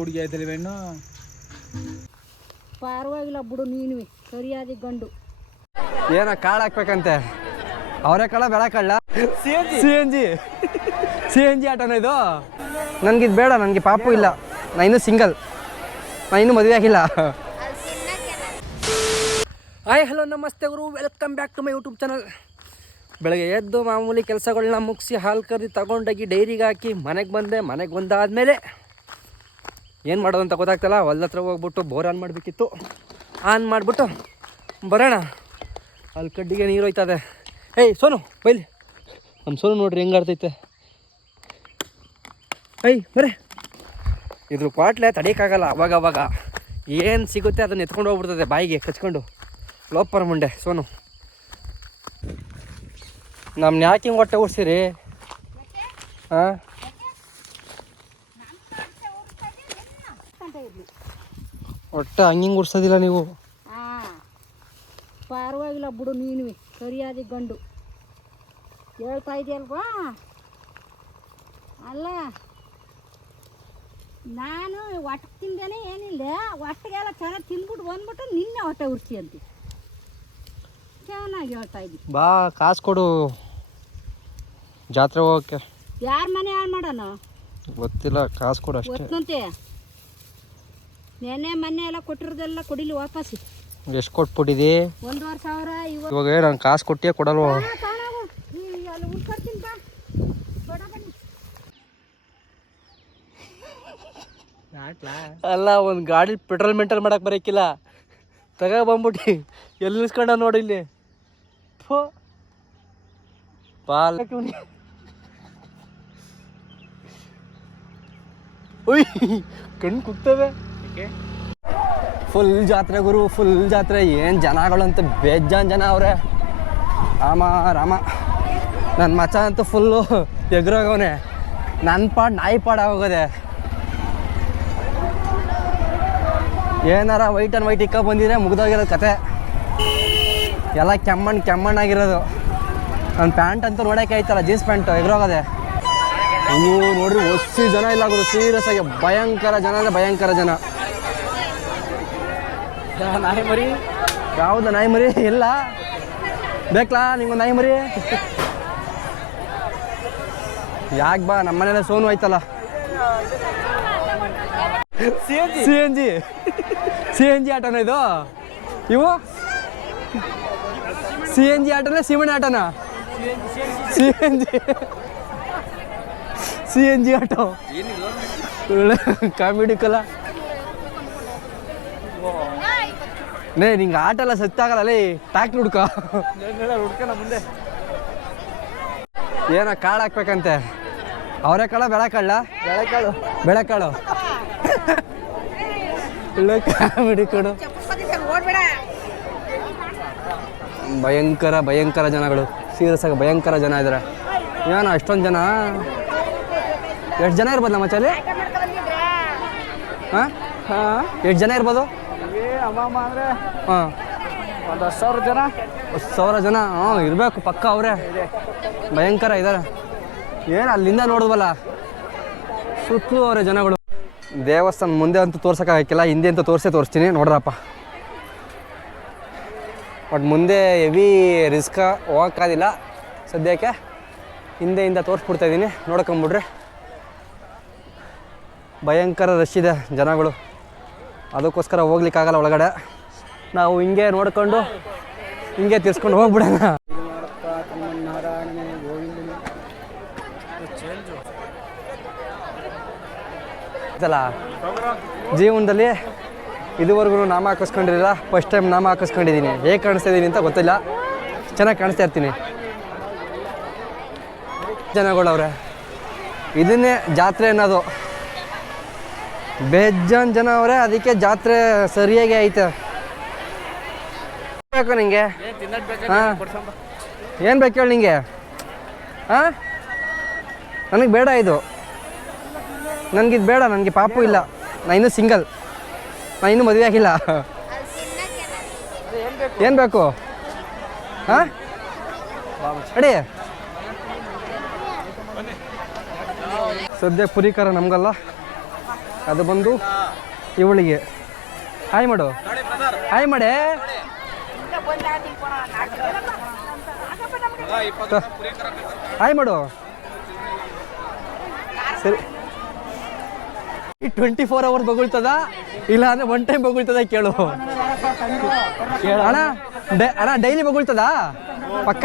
ಹುಡುಗಿ ಆಯ್ತಲ್ಲ ಹೆಣ್ಣು ಪರವಾಗಿಲ್ಲ ಬಿಡು ನೀನು ಸರಿಯಾದ ಗಂಡು. ಏನ ಕಾಳು ಹಾಕ್ಬೇಕಂತೆ. ಅವರೇ ಕಾಳ ಬೆಳ ಕಳ್ಳ C N G. C N G. ಆಟೋನ ಇದು? ನನಗಿದು ಬೇಡ ನನಗೆ ಪಾಪು ಇಲ್ಲ. ನಾ ಇನ್ನೂ ಸಿಂಗಲ್ ನಾ ಇನ್ನೂ ಮದುವೆ ಆಗಿಲ್ಲ. ಹಾಯ್ ಹಲೋ ನಮಸ್ತೆ ಗುರು. Welcome back to my YouTube channel ಬೆಳಗ್ಗೆ ಎದ್ದು ಮಾಮೂಲಿ ಕೆಲಸಗಳನ್ನ ಮುಗಿಸಿ ಹಾಲು ಕರೆದು ತಗೊಂಡೋಗಿ ಡೈರಿಗೆ ಹಾಕಿ ಮನೆಗೆ ಬಂದೆ. ಮನೆಗೆ ಬಂದಾದಮೇಲೆ ಏನು ಮಾಡೋದು ಅಂತ ಗೊತ್ತಾಗ್ತಲ್ಲ, ಹೊಲ್ದ ಹತ್ರ ಹೋಗ್ಬಿಟ್ಟು ಬೋರ್ ಆನ್ ಮಾಡಬೇಕಿತ್ತು. ಆನ್ ಮಾಡಿಬಿಟ್ಟು ಬರೋಣ. ಅಲ್ಲಿ ಕಡ್ಡಿಗೆ ನೀರು ಹೋಯ್ತದೆ. ಏಯ್, ಸೋನು, ಬೈಲಿ. ನಮ್ಮ ಸೋನು ನೋಡ್ರಿ ಹೆಂಗೆ ಆಡ್ತೈತೆ. ಏಯ್, ಬರೇ. ಇದ್ರ ಕ್ವಾಟ್ಲೆ ತಡಿಯೋಕ್ಕಾಗಲ್ಲ ಅವಾಗ ಅವಾಗ. ಏನು ಸಿಗುತ್ತೆ ಅದನ್ನ ಎತ್ಕೊಂಡು ಹೋಗ್ಬಿಡ್ತದೆ ಬಾಯಿಗೆ, ಕಚ್ಕೊಂಡು. ಲೋಪರ್ ಮುಂಡೆ, ಸೋನು. ನಮ್ಮನ್ನ ಯಾಕೆ ಹೊಟ್ಟೆ ಓಡಿಸಿರಿ? ಹಾಂ ಹೊಟ್ಟೆ ಹಂಗಿಂಗ್ ಉಡ್ಸೋದಿಲ್ಲ ನೀವು. ಆ ಪರವಾಗಿಲ್ಲ ಬಿಡು ನೀನು ಸರಿಯಾದ ಗಂಡು. ಹೇಳ್ತಾ ಇದೆಯಲ್ವಾ? ಅಲ್ಲ ನಾನು ಒಟ್ಟು ತಿಂದೇನೆ ಏನಿಲ್ಲ ಒಟ್ಟಿಗೆಲ್ಲ ಚೆನ್ನಾಗಿ ತಿಂದ್ಬಿಟ್ಟು ಬಂದ್ಬಿಟ್ಟು ನಿನ್ನೆ ಹೊಟ್ಟೆ ಉರ್ಸಿ ಅಂತ. ಚೆನ್ನಾಗಿ ಹೇಳ್ತಾ ಇದ್ದೀನಿ ಬಾ ಕಾಸು ಕೊಡು. ಜಾತ್ರೆ ಹೋಗಕ್ಕೆ. ಯಾರ ಮನೆ ಹಾಳು ಮಾಡೋಣ? ಗೊತ್ತಿಲ್ಲ ಕಾಸು ಕೊಡು ಅಷ್ಟೇ. ನೆನ್ನೆ ಮೊನ್ನೆ ಎಲ್ಲ ಕೊಟ್ಟಿರೋದೆಲ್ಲ ಕೊಡಿಲಿ ವಾಪಸ್ ಎಷ್ಟು ಕೊಟ್ಬಿಟ್ಟಿದಿ? ಒಂದೂವರೆ ಸಾವಿರ ಇವತ್ತು ಇವಾಗ ನಾನು ಕಾಸು ಕೊಟ್ಟಿಯೇ ಕೊಡಲ್ವ? ಅಲ್ಲಿ ಒಂದು ಗಾಡಿ ಪೆಟ್ರೋಲ್ ಮೆಂಟಲ್ ಮಾಡಕ್ಕೆ ಬರೋಕ್ಕಿಲ್ಲ ತಗ ಬಂದ್ಬಿಟ್ಟಿ ಎಲ್ಲಿ ನಿಲ್ಸ್ಕೊಂಡ ನೋಡಿ ಇಲ್ಲಿ. ಕಣ್ ಪಾಲ್ ಉಯ್ ಕಣ್ಣು ಕುಗ್ತವೆ ಫುಲ್ ಜಾತ್ರೆ ಗುರು, ಫುಲ್ ಜಾತ್ರೆ. ಏನು ಜನಗಳು ಅಂತ ಬೇಜಾನ್ ಜನ ಅವರೇ. ರಾಮ ರಾಮ. ನನ್ನ ಮಚ ಅಂತೂ ಫುಲ್ಲು ಎಗ್ರೋಗವನೆ. ನನ್ನ ಪಾಡ್, ನಾಯಿ ಪಾಡ ಆಗೋಗದೆ. ಏನಾರ ವೈಟ್ ಆ್ಯಂಡ್ ವೈಟ್ ಇಕ್ಕ ಬಂದಿದ್ರೆ ಮುಗ್ದೋಗಿರೋದು ಕತೆ. ಎಲ್ಲ ಕೆಮ್ಮಣ್ಣು ಕೆಮ್ಮಣ್ಣಾಗಿರೋದು ನನ್ನ ಪ್ಯಾಂಟ್ ಅಂತೂ ನೋಡೋಕೆ ಆಯ್ತಲ್ಲ, ಜೀನ್ಸ್ ಪ್ಯಾಂಟು, ಎಗ್ರೋಗದೆ. ಅಯ್ಯೋ, ನೋಡ್ರಿ ಒಸಿ ಜನ ಇಲ್ಲ ಗುರು. ಸೀರಿಯಸ್ ಆಗಿ ಭಯಂಕರ ಜನ ಅಂದರೆ ಭಯಂಕರ ಜನ. ನಾಯಿ ಮರಿ. ಯಾವ್ದು ನಾಯಿ ಮರಿ? ಇಲ್ಲ. ಬೇಕಲಾ ನಿಮ್ಗೆ ನಾಯಿ ಮರಿ? ಯಾಕೆ ಬಾ ನಮ್ಮ ಮನೇಲೆ ಸೋನು ಆಯ್ತಲ್ಲ C N G C N G ಆಟೋನ ಇದು? ಇವು? ಸಿ ಎನ್ ಜಿ ಆಟೋನ ಸಿಮಣಿ ಆಟೋನ? C N G C N G auto comedy ಕಲ ನೇ ನಿಂಗೆ ಆಟ ಎಲ್ಲ ಸತ್ತಾಗಲ್ಲ ಲೇ ಟ್ಯಾಕ್ಟ್ರ್ ಹುಡ್ಕ. ಮುಂದೆ ಏನೋ ಕಾಳು ಹಾಕ್ಬೇಕಂತೆ. ಅವರೇ ಕಾಳ ಬೆಳೆಕಾಳ ಬೆಳಕಾಳು ಬೆಳೆಕಾಳು ಒಳ್ಳೆ ಕಾಮಿಡಿ ಕಡು. ಭಯಂಕರ ಭಯಂಕರ ಜನಗಳು. ಸೀರಿಯಸ್ ಆಗಿ ಭಯಂಕರ ಜನ ಇದ್ದಾರೆ ಏನೋ ಅಷ್ಟೊಂದು ಜನ? ಎಷ್ಟು ಜನ ಇರ್ಬೋದು ನಮ್ಮ ಮಚ್ಚಲ್ಲಿ? ಹಾಂ ಹಾಂ? ಎಷ್ಟು ಜನ ಇರ್ಬೋದು? ಹಾಂ. ಒಂದು ಹತ್ತು ಸಾವಿರ ಜನ? ಹತ್ತು ಸಾವಿರ ಜನ? ಹಾಂ ಇರಬೇಕು ಪಕ್ಕ ಅವರೇ. ಭಯಂಕರ ಇದ್ದಾರೆ ಏನು ಅಲ್ಲಿಂದ ನೋಡಿದ್ವಲ್ಲ ಸುತ್ತಲೂ ಅವರೇ ಜನಗಳು. ದೇವಸ್ಥಾನ ಮುಂದೆ ಅಂತೂ ತೋರ್ಸೋಕ್ಕಾಗಕ್ಕಿಲ್ಲ ಹಿಂದೆ ಅಂತ ತೋರಿಸೇ ತೋರಿಸ್ತೀನಿ ನೋಡ್ರಪ್ಪ. ಬಟ್ ಮುಂದೆ ಹೆವಿ ರಿಸ್ಕ ಹೋಗೋಕ್ಕಾದಿಲ್ಲ ಸದ್ಯಕ್ಕೆ ಹಿಂದೆಯಿಂದ ತೋರಿಸ್ಬಿಡ್ತಾ ಇದ್ದೀನಿ ನೋಡ್ಕೊಂಬಿಡ್ರಿ. ಭಯಂಕರ ರಶ್ ಇದೆ ಜನಗಳು. ಅದಕ್ಕೋಸ್ಕರ ಹೋಗ್ಲಿಕ್ಕಾಗಲ್ಲ ಒಳಗಡೆ. ನಾವು ಹಿಂಗೆ ನೋಡ್ಕೊಂಡು ಹಿಂಗೆ ತಿರ್ಸ್ಕೊಂಡು ಹೋಗ್ಬಿಡೋಣ. ಆಯ್ತಲ್ಲ ಜೀವನದಲ್ಲಿ ಇದುವರೆಗೂ ನಾಮ ಹಾಕಿಸ್ಕೊಂಡಿರಲಿಲ್ಲ. ಫಸ್ಟ್ ಟೈಮ್ ನಾಮ ಹಾಕಿಸ್ಕೊಂಡಿದ್ದೀನಿ. ಹೇಗೆ ಕಾಣಿಸ್ತಾ ಇದ್ದೀನಿ ಅಂತ ಗೊತ್ತಿಲ್ಲ. ಚೆನ್ನಾಗಿ ಕಾಣಿಸ್ತಾ ಇರ್ತೀನಿ. ಜನಗಳವ್ರೆ, ಇದನ್ನೇ ಜಾತ್ರೆ ಅನ್ನೋದು. ಬೇಜಾನ್ ಜನ ಅವರೇ ಅದಕ್ಕೆ ಜಾತ್ರೆ ಸರಿಯಾಗಿ ಐತೆ. ಬೇಕು ನಿಂಗೆ? ಹಾಂ? ಏನು ಬೇಕು ಹೇಳಿ ನಿಂಗೆ? ಹಾಂ? ನನಗೆ ಬೇಡ ಇದು. ನನಗಿದು ಬೇಡ ನನಗೆ ಪಾಪು ಇಲ್ಲ. ನಾ ಇನ್ನೂ ಸಿಂಗಲ್. ನಾ ಇನ್ನೂ ಮದುವೆ ಆಗಿಲ್ಲ. ಏನು ಬೇಕು? ಹಾಂ? ಅಡಿ. ಸದ್ಯ ಪುರಿಕಾರ ನಮಗಲ್ಲ. ಅದು ಬಂದು ಇವಳಿಗೆ. ಹಾಯ್ ಮಾಡು. ಹಾಯ್ ಮಾಡೇ. ಹಾಯ್ ಮಾಡು. ಸರಿ. ಈ ಟ್ವೆಂಟಿ ಫೋರ್ ಅವರ್ ಬಗುಳ್ತದ? ಇಲ್ಲ ಅಂದ್ರೆ ಒನ್ ಟೈಮ್ ಬಗುಳ್ತದ ಕೇಳು. ಅಣ್ಣ ಡೈ- ಅಣ್ಣ ಡೈಲಿ ಬಗುಳ್ತದ? ಪಕ್ಕ.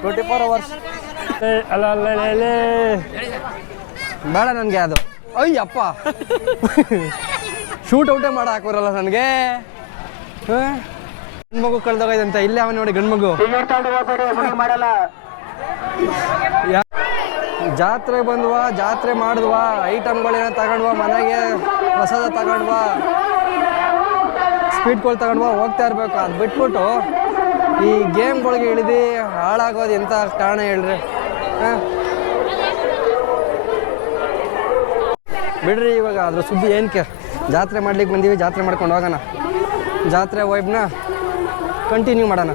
ಟ್ವೆಂಟಿ ಫೋರ್ ಅವರ್ಸ್ ಅಲ್ಲ. ಬೇಡ ನನಗೆ ಅದು. ಅಯ್ಯಪ್ಪ. ಶೂಟ್ ಔಟೇ ಮಾಡ ಹಾಕೋರಲ್ಲ ನನಗೆ? ಗಂಡ್ಮಗು ಕಳ್ದೋಗೈದಂತ ಇಲ್ಲೇ ಅವನ ನೋಡಿ ಗಂಡ್ಮಗು. ಯಾ- ಜಾತ್ರೆ ಬಂದ್ವಾ, ಜಾತ್ರೆ ಮಾಡಿದ್ವಾ ಐಟಮ್ಗಳೇನ ತಗೊಂಡ್ವಾ, ಮನೆಗೆ ಪ್ರಸಾದ ತಗೊಂಡ್ವಾ ಸ್ಪೀಡ್ಗಳು ತಗೊಂಡ್ವಾ, ಹೋಗ್ತಾ ಇರ್ಬೇಕು. ಅದು ಬಿಟ್ಬಿಟ್ಟು ಈ ಗೇಮ್ಗಳಿಗೆ ಇಳಿದು ಹಾಳಾಗೋದು ಎಂಥ ಕಾರಣ ಹೇಳ್ರಿ? ಹಾಂ? ಬಿಡ್ರಿ ಇವಾಗ, ಅದ್ರ ಸುದ್ದಿ ಏನಕ್ಕೆ ಜಾತ್ರೆ ಮಾಡ್ಲಿಕ್ಕೆ ಬಂದೀವಿ, ಜಾತ್ರೆ ಮಾಡ್ಕೊಂಡು ಹೋಗೋಣ. ಜಾತ್ರೆ ವೈಬ್ನ ಕಂಟಿನ್ಯೂ ಮಾಡೋಣ.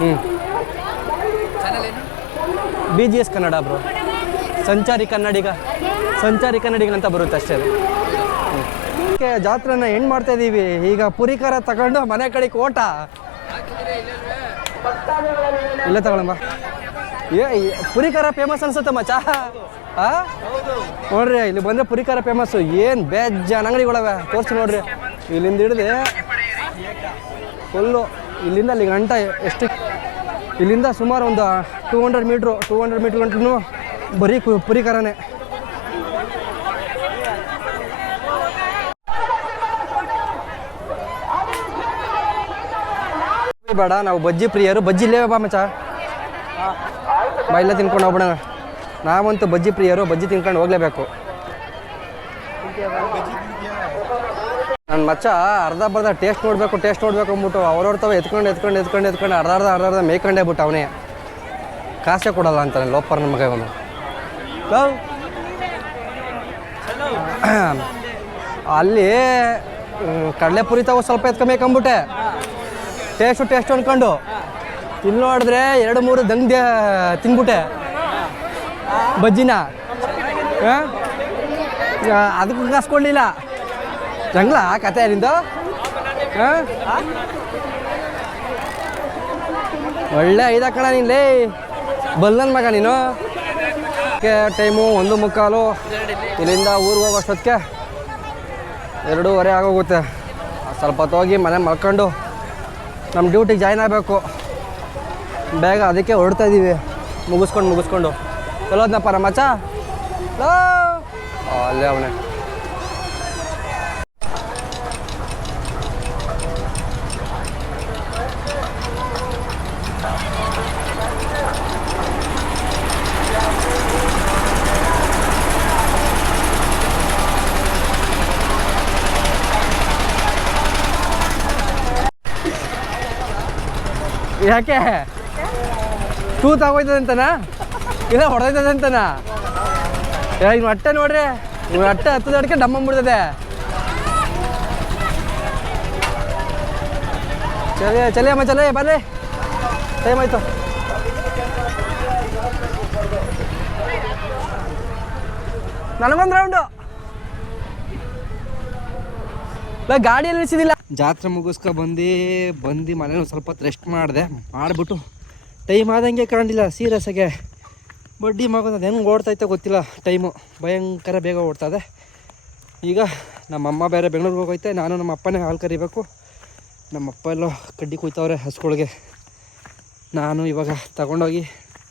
ಹ್ಞೂ B G S Kannada bro Sanchari Kannadiga. Sanchari ಕನ್ನಡಿಗ ಅಂತ ಬರುತ್ತೆ ಅಷ್ಟೇ. ಅದಕ್ಕೆ ಜಾತ್ರೆನ ಹೆಣ್ ಮಾಡ್ತಾ ಇದ್ದೀವಿ ಈಗ ಪುರಿಕಾರ ತಗೊಂಡು ಮನೆ ಕಡೆಗೆ ಓಟ. ಇಲ್ಲೇ ತಗೊಳಮ್ಮ. ಏ ಪುರಿಕಾರ ಫೇಮಸ್ ಅನ್ಸುತ್ತೆ ಚಹಾ ಹಾ ನೋಡ್ರಿ, ಇಲ್ಲಿ ಬಂದ್ರೆ ಪುರಿಕಾರ ಫೇಮಸ್ ಏನ್ ಬೇಜಾನ್ ಅಂಗಡಿಗಳವೆ. ತೋರಿಸಿ ನೋಡ್ರಿ. ಇಲ್ಲಿಂದ ಹಿಡಿದು ಫುಲ್ಲು ಇಲ್ಲಿಂದ ಅಲ್ಲಿ ಗಂಟ ಎಷ್ಟು ಇಲ್ಲಿಂದ ಸುಮಾರು ಒಂದು two hundred metre two hundred metre ಗಂಟು ಬರೀ ಪುರಿಕಾರನೇ. ಬೇಡ, ನಾವು ಬಜ್ಜಿ ಪ್ರಿಯರು. ಬಜ್ಜಿ ಇಲ್ಲೇ ಬಾ ಮಚ್ಚ? ಬಾ ಇಲ್ಲೇ ತಿನ್ಕೊಂಡು ಹೋಗ್ಬಿಡೋಣ. ನಾವಂತೂ ಬಜ್ಜಿ ಪ್ರಿಯರು, ಬಜ್ಜಿ ತಿನ್ಕೊಂಡು ಹೋಗ್ಲೇಬೇಕು. ನನ್ನ ಮಚ್ಚ ಅರ್ಧ ಬರ್ಧ ಟೇಸ್ಟ್ ನೋಡಬೇಕು ಟೇಸ್ಟ್ ನೋಡಬೇಕು ಅಂದ್ಬಿಟ್ಟು ಅವ್ರವ್ರ ತಾವ ಎತ್ಕೊಂಡು ಎತ್ಕೊಂಡು ಎತ್ಕೊಂಡು ಎತ್ಕೊಂಡು ಅರ್ಧ ಅರ್ಧ ಅರ್ಧ ಅರ್ಧ ಮೇಯ್ಕೊಂಡೇ ಬಿಟ್ಟು ಅವನೇ. ಕಾಸೇ ಕೊಡಲ್ಲ ಅಂತಾನೆ ಲೋಪರ್ ನಮಗೆ ಅವನು. ಲವ್. ಅಲ್ಲಿ ಕಡಲೆಪುರಿ ತಾವು ಸ್ವಲ್ಪ ಎತ್ಕೊಂಬೇಕಂಬಿಟ್ಟೆ ಟೇಸ್ಟು ಟೇಸ್ಟು ಅನ್ಕೊಂಡು. ಇಲ್ಲಿ ನೋಡಿದ್ರೆ ಎರಡು ಮೂರು ದಂಗ್ ತಿನ್ಬಿಟ್ಟೆ. ಬಜ್ಜಿನ. ಅದಕ್ಕೂ ಕಾಸು ಕೊಡಲಿಲ್ಲ ಜಂಗ್ಲ ಕತೆ ನಿಂದು? ಒಳ್ಳೆ ಐದಾ ಕಣ ನೀನು, ಲೇ. ಬಲ್ಲನ್ ಮಗ ನೀನು. ಟೈಮು ಒಂದು ಮುಕ್ಕಾಲು. ಇಲ್ಲಿಂದ ಊರಿಗೆ ಹೋಗೋಷ್ಟೊತ್ತಿಗೆ ಎರಡೂವರೆ ಆಗೋಗುತ್ತೆ. ಸ್ವಲ್ಪ ಹೊತ್ತು ಹೋಗಿ ಮನೆ ಮಲ್ಕೊಂಡು ನಮ್ಮ ಡ್ಯೂಟಿಗೆ ಜಾಯ್ನ್ ಆಗಬೇಕು. ಬೇಗ ಅದಕ್ಕೆ ಹೊರಡ್ತಾ ಇದ್ದೀವಿ ಮುಗಿಸ್ಕೊಂಡು ಮುಗಿಸ್ಕೊಂಡು. ಎಲ್ಲೋದ್ನಪ್ಪ ನಮ್ಮ ಮಚ್ಚ ಲೋ ಆ, ಅಲ್ಲೇ ಅವನೇ. ಯಾಕೆ? ತೂತ್ ಆಗೋಯ್ತದೆ ಅಂತನ ಇಲ್ಲ ಹೊಡೆದೈತದೆ ಅಂತನ ಈಗ ಹೊಟ್ಟೆ ನೋಡ್ರಿ ಇವ್ ಹೊಟ್ಟೆ ಹತ್ತದ ಅಡಿಕೆ ಡಮ್ಮಂಬಿಡ್ತದೆ ಚಲೇ ಚಲೇ ಅಮ್ಮ ಚಲೇ ಬರ್ರಿ ಟೈಮ್ ಆಯ್ತು. ನನಗೊಂದು ರೌಂಡು ಗಾಡಿಯಲ್ಲಿ ನಿಲ್ಸಿದಿಲ್ಲ ಜಾತ್ರೆ ಮುಗಿಸ್ಕೊ ಬಂದು ಬಂದು ಮನೇಲಿ ಸ್ವಲ್ಪ ರೆಸ್ಟ್ ಮಾಡಿದೆ. ಮಾಡಿಬಿಟ್ಟು ಟೈಮ್ ಆದಂಗೆ ಕಾಣಲಿಲ್ಲ ಸೀರಿಯಸ್ಸಾಗೆ ಬಡ್ಡಿ ಮಗನ ಅದು ಹೆಂಗೆ ಓಡ್ತೈತೆ ಗೊತ್ತಿಲ್ಲ ಟೈಮು ಭಯಂಕರ ಬೇಗ ಓಡ್ತದೆ ಈಗ ನಮ್ಮಮ್ಮ ಬೇರೆ ಬೆಂಗಳೂರಿಗೆ ಹೋಗೈತೆ ನಾನು ನಮ್ಮ ಅಪ್ಪನೇ ಹಾಲು ಕರಿಬೇಕು. ನಮ್ಮಪ್ಪ ಎಲ್ಲೋ ಕಡ್ಡಿ ಕುಯ್ತವ್ರೆ ಹಸುಗಳಿಗೆ ನಾನು ಇವಾಗ ತಗೊಂಡೋಗಿ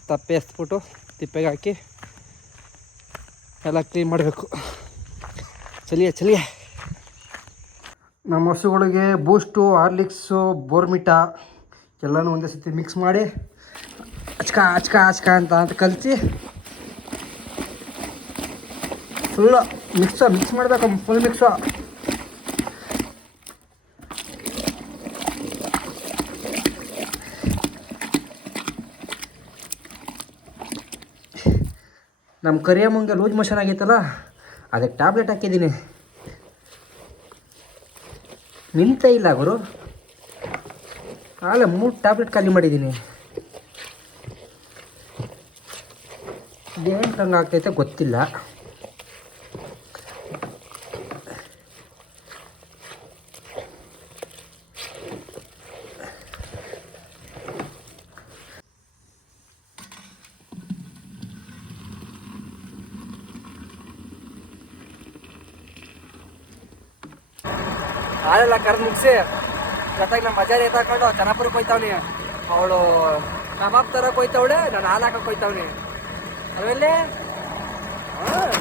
ತಪ್ಪೆ ಎಸ್ಬಿಟ್ಟು ತಿಪ್ಪೆಗೆ ಹಾಕಿ ಎಲ್ಲ ಕ್ಲೀನ್ ಮಾಡಬೇಕು. ಚಲಿಯ ಚಲಿಯ. ನಮ್ಮ ಹಸುಗಳಿಗೆ ಬೂಸ್ಟು ಹಾರ್ಲಿಕ್ಸು ಬೋರ್ಮಿಟಾ ಎಲ್ಲನೂ ಒಂದೇ ಸತಿ ಮಿಕ್ಸ್ ಮಾಡಿ ಅಚ್ಕ ಅಚ್ಕ ಅಚ್ಕ ಅಂತ ಅಂತ ಕಲಿಸಿ ಫುಲ್ಲು ಮಿಕ್ಸ ಮಿಕ್ಸ್ ಮಾಡಬೇಕು ಫುಲ್ ಮಿಕ್ಸು ನಮ್ಮ ಕರಿಯಮ್ಮಂಗೆ ಲೂಜ್ ಮೋಷನ್ ಆಗೈತಲ್ಲ, ಅದಕ್ಕೆ ಟ್ಯಾಬ್ಲೆಟ್ ಹಾಕಿದ್ದೀನಿ. ನಿಂತ ಇಲ್ಲ ಗುರು. ಅಲ್ಲ ಮೂರು ಟ್ಯಾಬ್ಲೆಟ್ ಖಾಲಿ ಮಾಡಿದ್ದೀನಿ ಏನು ಹಂಗೆ ಆಗ್ತೈತೆ ಗೊತ್ತಿಲ್ಲ. ಹಾಲೆಲ್ಲ ಕರೆದು ಮುಗಿಸಿ. ಜೊತೆಗೆ ನಮ್ಮ ಮಜಾರಿ ಎತ್ತಾಕೊಂಡು ಚೆನ್ನಾಪುರಕ್ಕೆ ಹೋಯ್ತಾವ್ನಿ. ಅವಳು ಕಬಾಬ್ ತರಕ್ಕೆ ಹೋಯ್ತಾವಳೆ, ನಾನು ಹಾಲು ಹಾಕಕ್ಕೆ ಹೋಯ್ತಾವ್ನಿ. ಅಲ್ವಲ್ಲಿ ಹಾಂ.